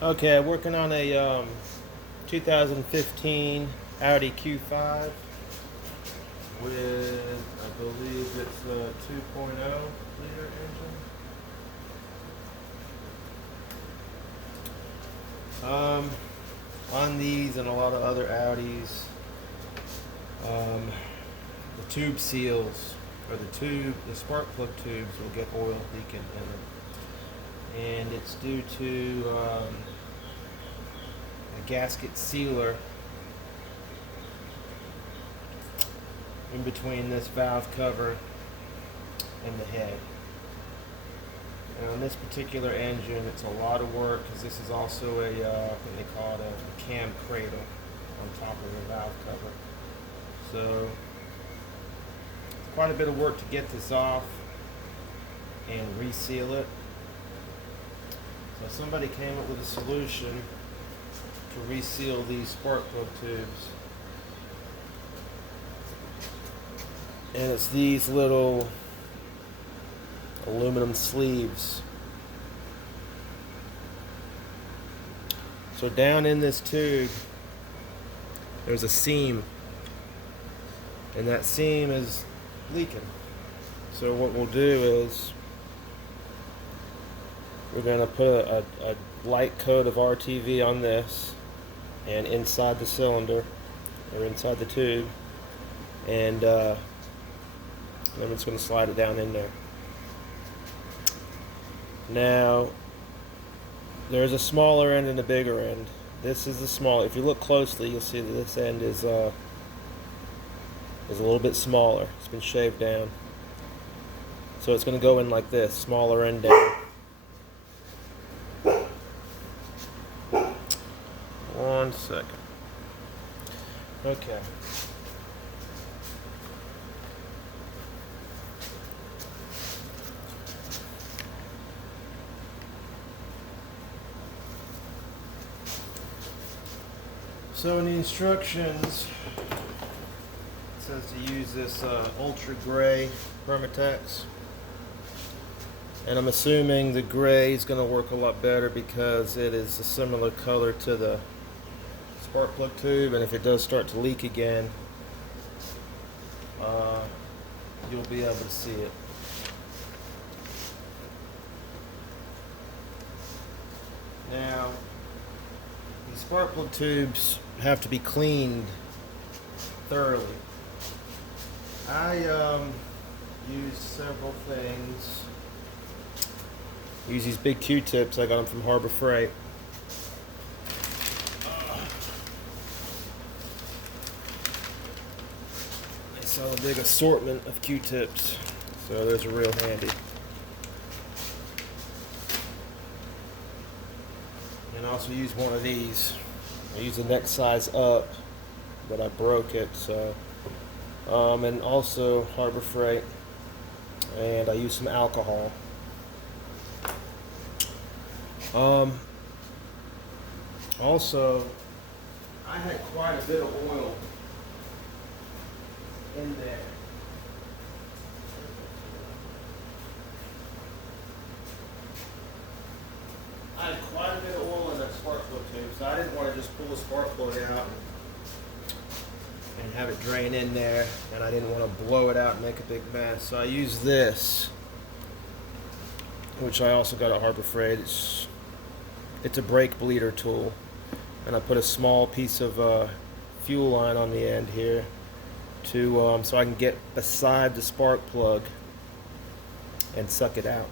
Okay, working on a 2015 Audi Q5 with, I believe it's a 2.0 liter engine. On these and a lot of other Audis, the tube seals or the spark plug tubes will get oil leaking in them, and it's due to a gasket sealer in between this valve cover and the head. And on this particular engine, it's a lot of work because this is also I think they call it a cam cradle on top of the valve cover. So it's quite a bit of work to get this off and reseal it. So somebody came up with a solution to reseal these spark plug tubes. And it's these little aluminum sleeves. So down in this tube, there's a seam, and that seam is leaking. So what we'll do is we're going to put a light coat of RTV on this and inside the cylinder or inside the tube, and then I'm just going to slide it down in there. Now, there's a smaller end and a bigger end. This is the small. If you look closely, you'll see that this end is a little bit smaller. It's been shaved down. So it's going to go in like this, smaller end down. One second. Okay. So in the instructions, it says to use this ultra gray Permatex, and I'm assuming the gray is going to work a lot better because it is a similar color to the spark plug tube, and if it does start to leak again, you'll be able to see it. Now, these spark plug tubes have to be cleaned thoroughly. I used several things. Use these big Q-tips. I got them from Harbor Freight. They sell a big assortment of Q-tips, so those are real handy. And I also use one of these. I use the next size up, but I broke it, so. And also Harbor Freight, and I use some alcohol. Also, I had quite a bit of oil in there. I had quite a bit of oil in that spark plug tube, so I didn't want to just pull the spark plug out and have it drain in there, and I didn't want to blow it out and make a big mess. So I used this, which I also got at Harbor Freight. It's a brake bleeder tool, and I put a small piece of fuel line on the end here to so I can get beside the spark plug and suck out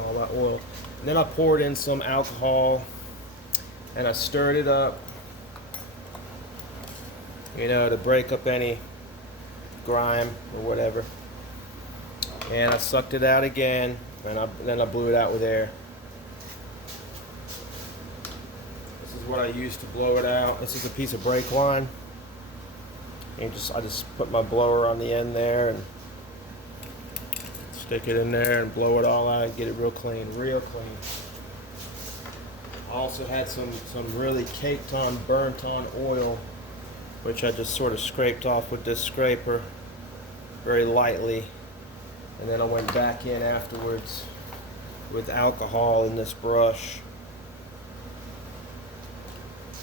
all that oil. And then I poured in some alcohol and I stirred it up, to break up any grime or whatever. And I sucked it out again, and then I blew it out with air. This is what I used to blow it out. This is a piece of brake line. And I just put my blower on the end there and stick it in there and blow it all out and get it real clean, real clean. I also had some really caked on, burnt on oil, which I just sort of scraped off with this scraper very lightly, and then I went back in afterwards with alcohol in this brush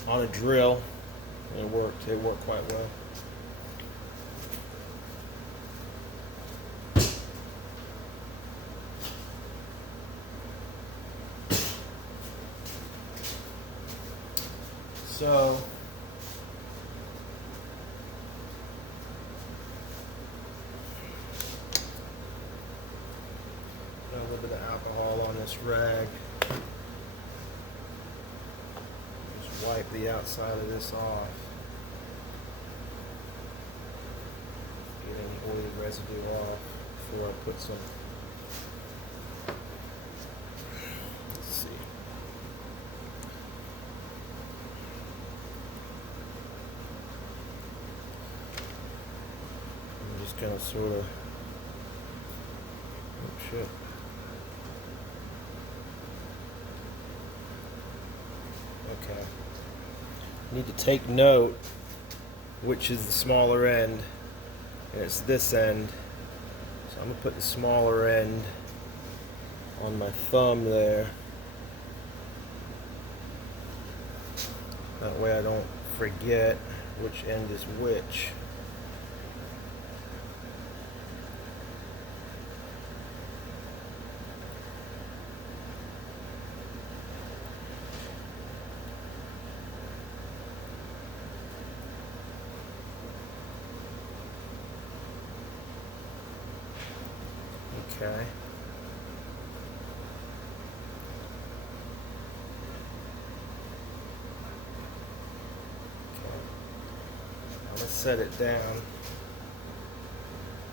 on a drill. And it worked quite well. So a little bit of alcohol on this rag. Just wipe the outside of this off. Get any oily residue off before I put some. Let's see. I'm just gonna sort of. Oh shit. Okay. Need to take note which is the smaller end, and it's this end. So I'm gonna put the smaller end on my thumb there. That way I don't forget which end is which. Okay. Okay. I'm gonna set it down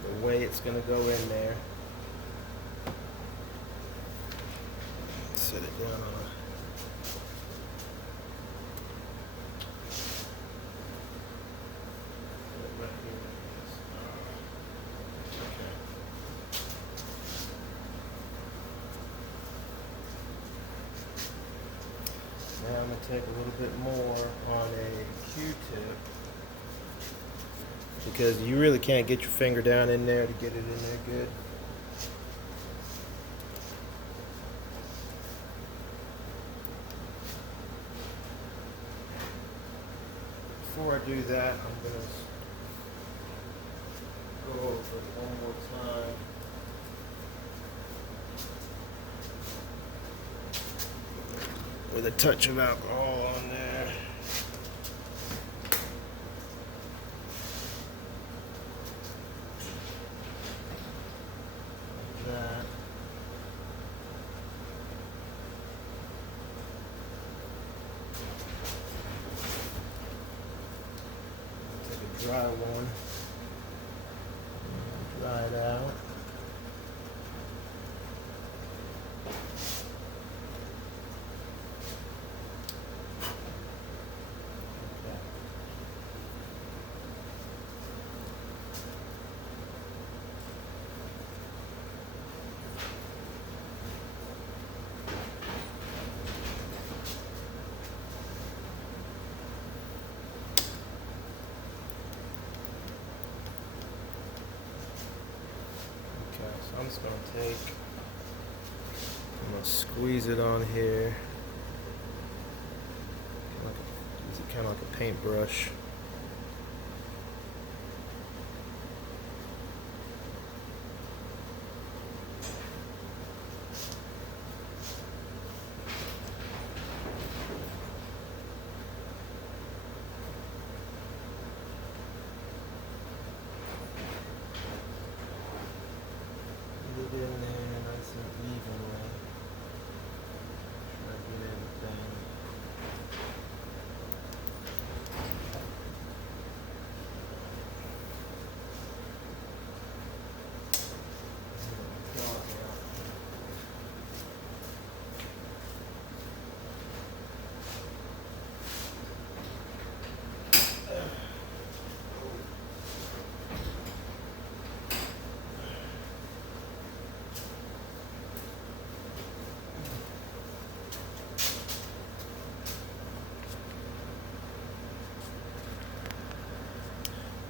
the way it's gonna go in there. Set it down on a right here. Okay. Now I'm going to take a little bit more on a Q-tip, because you really can't get your finger down in there to get it in there good. Before I do that, I'm going to go over it one more time. With a touch of alcohol on there. Like that. Take a dry one. Dry it out. So I'm just going to I'm going to squeeze it on here. Use it kind of like a paintbrush. In there nice and evenly. Try to get everything.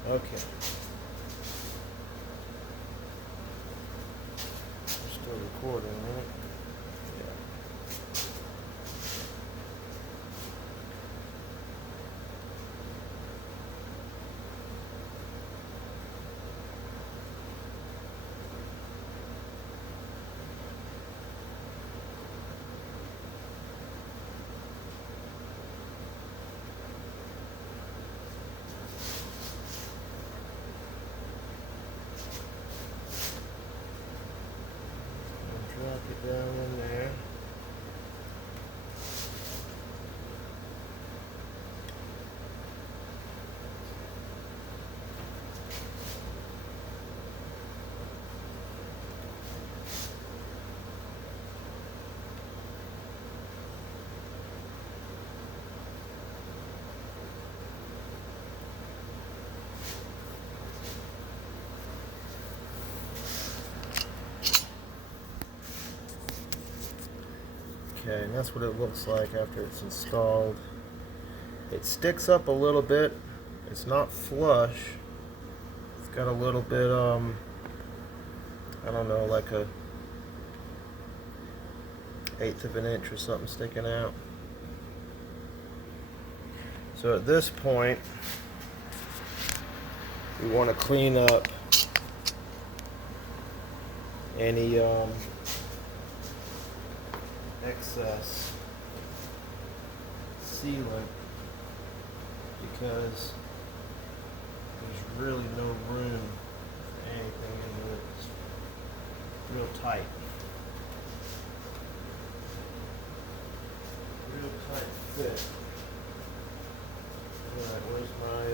Okay. We're still recording, right? Yeah. Okay, and that's what it looks like after it's installed. It sticks up a little bit. It's not flush. It's got a little bit, I don't know, like a 1/8 of an inch or something sticking out. So at this point, we want to clean up any excess sealant, because there's really no room for anything in here. It's real tight. Real tight fit. Alright, where's my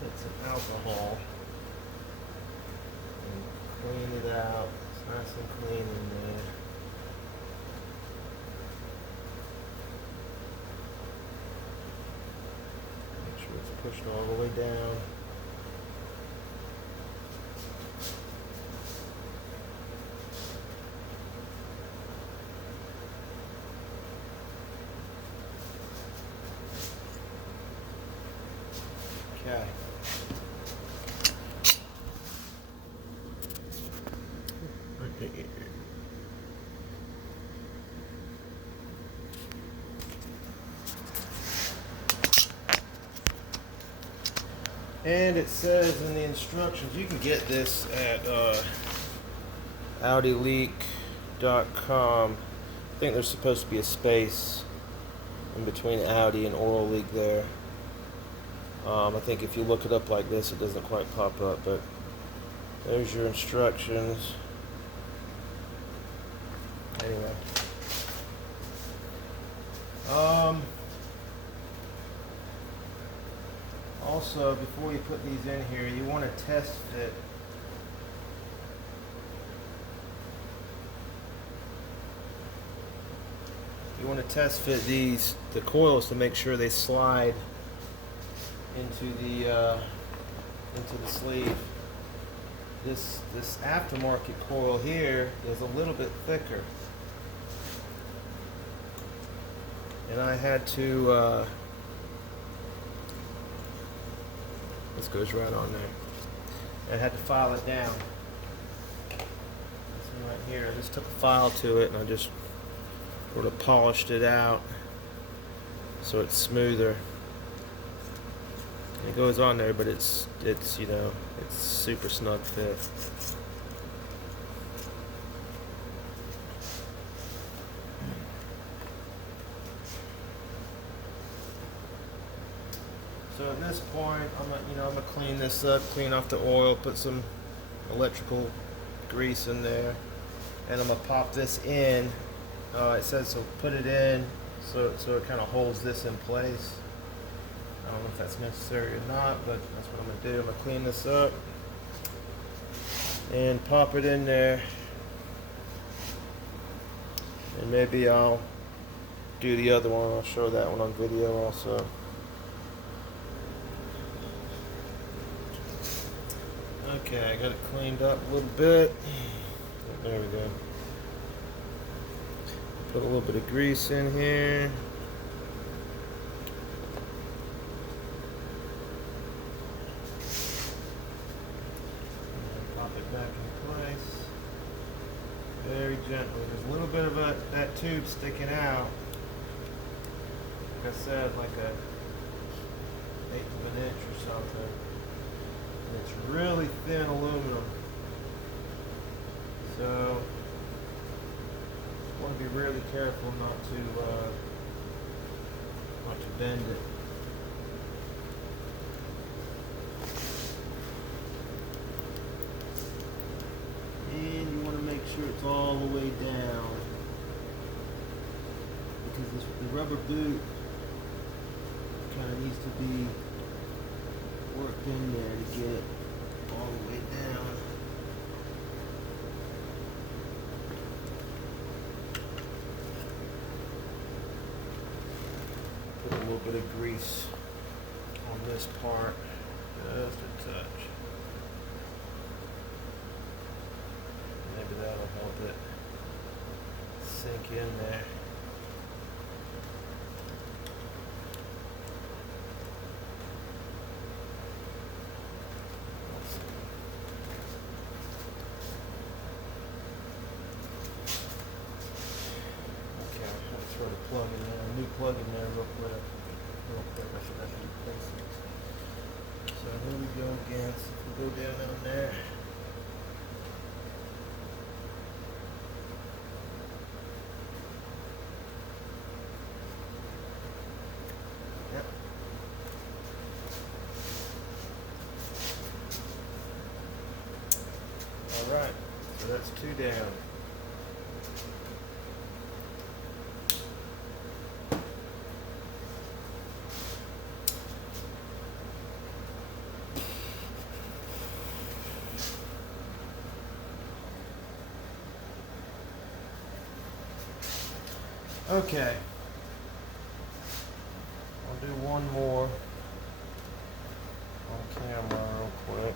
take some alcohol and clean it out. It's nice and clean in there. Make sure it's pushed all the way down. Okay. And it says in the instructions, you can get this at AudiLeak.com. I think there's supposed to be a space in between Audi and Oil Leak there. I think if you look it up like this, it doesn't quite pop up, but there's your instructions. Anyway. Also, before you put these in here, you want to test fit. You want to test fit the coils to make sure they slide into the sleeve. This aftermarket coil here is a little bit thicker, and I had to. This goes right on there. I had to file it down. This one right here. I just took a file to it and I just sort of polished it out so it's smoother. It goes on there, but it's you know, it's super snug fit. So at this point, I'm gonna clean this up, clean off the oil, put some electrical grease in there, and I'm gonna pop this in. It says to put it in so it kind of holds this in place. I don't know if that's necessary or not, but that's what I'm gonna do. I'm gonna clean this up and pop it in there, and maybe I'll do the other one. I'll show that one on video also. Okay, I got it cleaned up a little bit. There we go. Put a little bit of grease in here. And pop it back in place. Very gently. There's a little bit of that tube sticking out. Like I said, like a 1/8 of an inch or something. It's really thin aluminum, so you want to be really careful not to bend it. And you want to make sure it's all the way down, because the rubber boot kind of needs to be worked in there to get it all the way down. little bit of grease on this part, just a touch. Maybe that'll help it sink in there. Throw the plug in there, a new plug in there real quick. I should have to replace it. So here we go again. So if we go down on there. Yep. Alright, so that's 2 down. Okay, I'll do one more on camera real quick.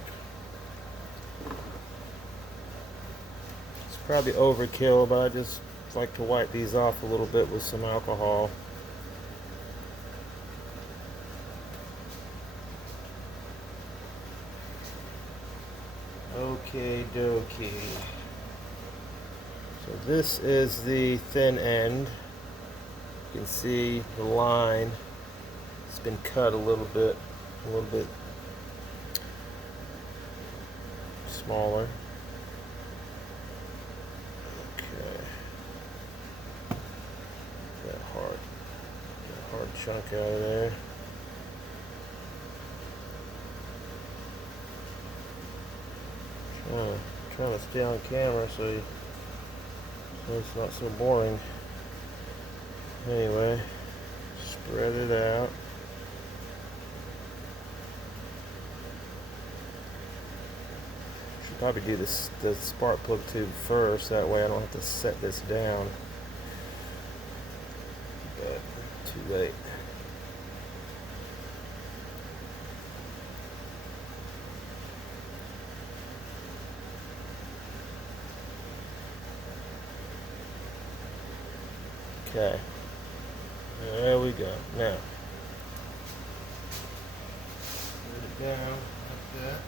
It's probably overkill, but I just like to wipe these off a little bit with some alcohol. Okay dokie. So this is the thin end. You can see the line, it's been cut a little bit smaller. Okay. That hard chunk out of there. Trying to stay on camera so it's not so boring. Anyway, spread it out. Should probably do the spark plug tube first, that way I don't have to set this down. But too late. Okay. There we go. Now, put it down like that.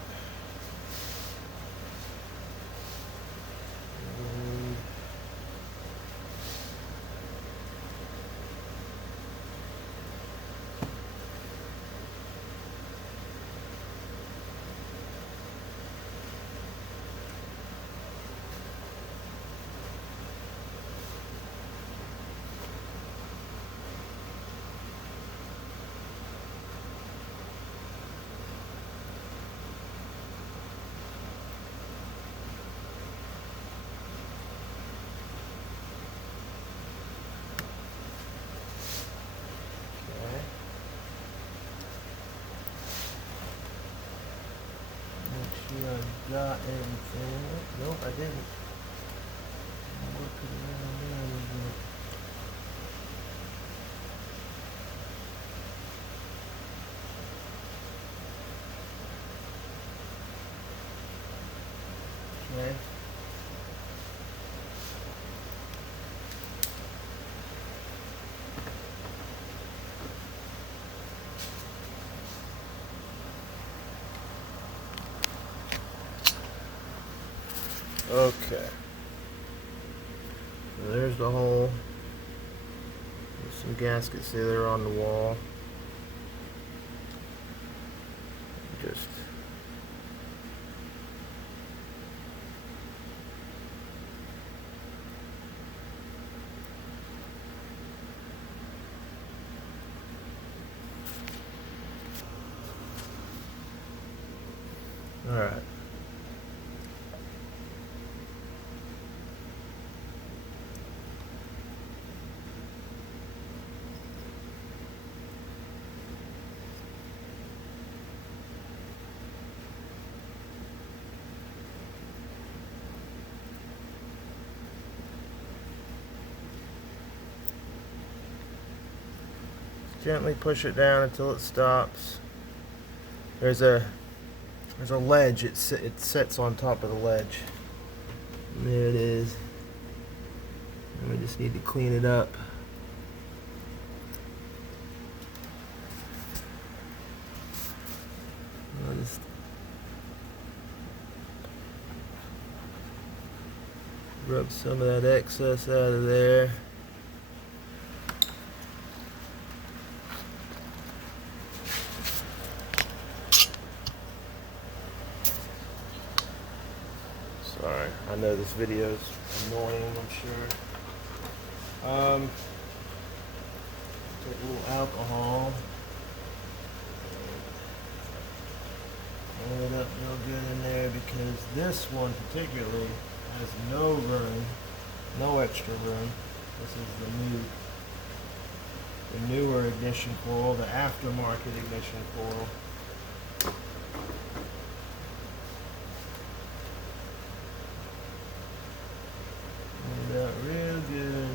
I got everything. Nope, I didn't. I'm looking around there a little bit. Okay. Okay. So there's the hole. There's some gaskets there on the wall. Just all right. Gently push it down until it stops. There's a ledge. It sits on top of the ledge. And there it is. And we just need to clean it up. I'll just rub some of that excess out of there. Sorry, I know this video's annoying, I'm sure. Take a little alcohol. Roll it up real good in there, because this one particularly has no room, no extra room. This is the newer ignition coil, the aftermarket ignition coil. Roll it out real good.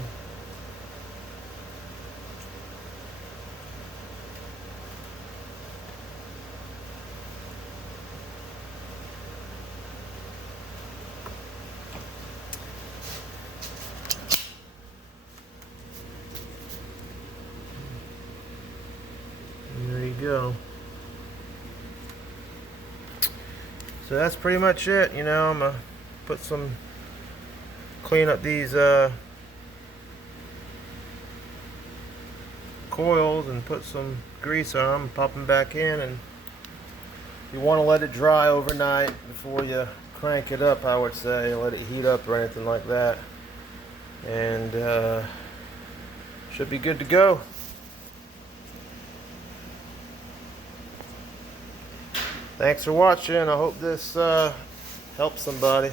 There you go. So that's pretty much it. You know, I'm gonna clean up these coils and put some grease on them, pop them back in, and you want to let it dry overnight before you crank it up. I would say let it heat up or anything like that, and should be good to go. Thanks for watching. I hope this helps somebody.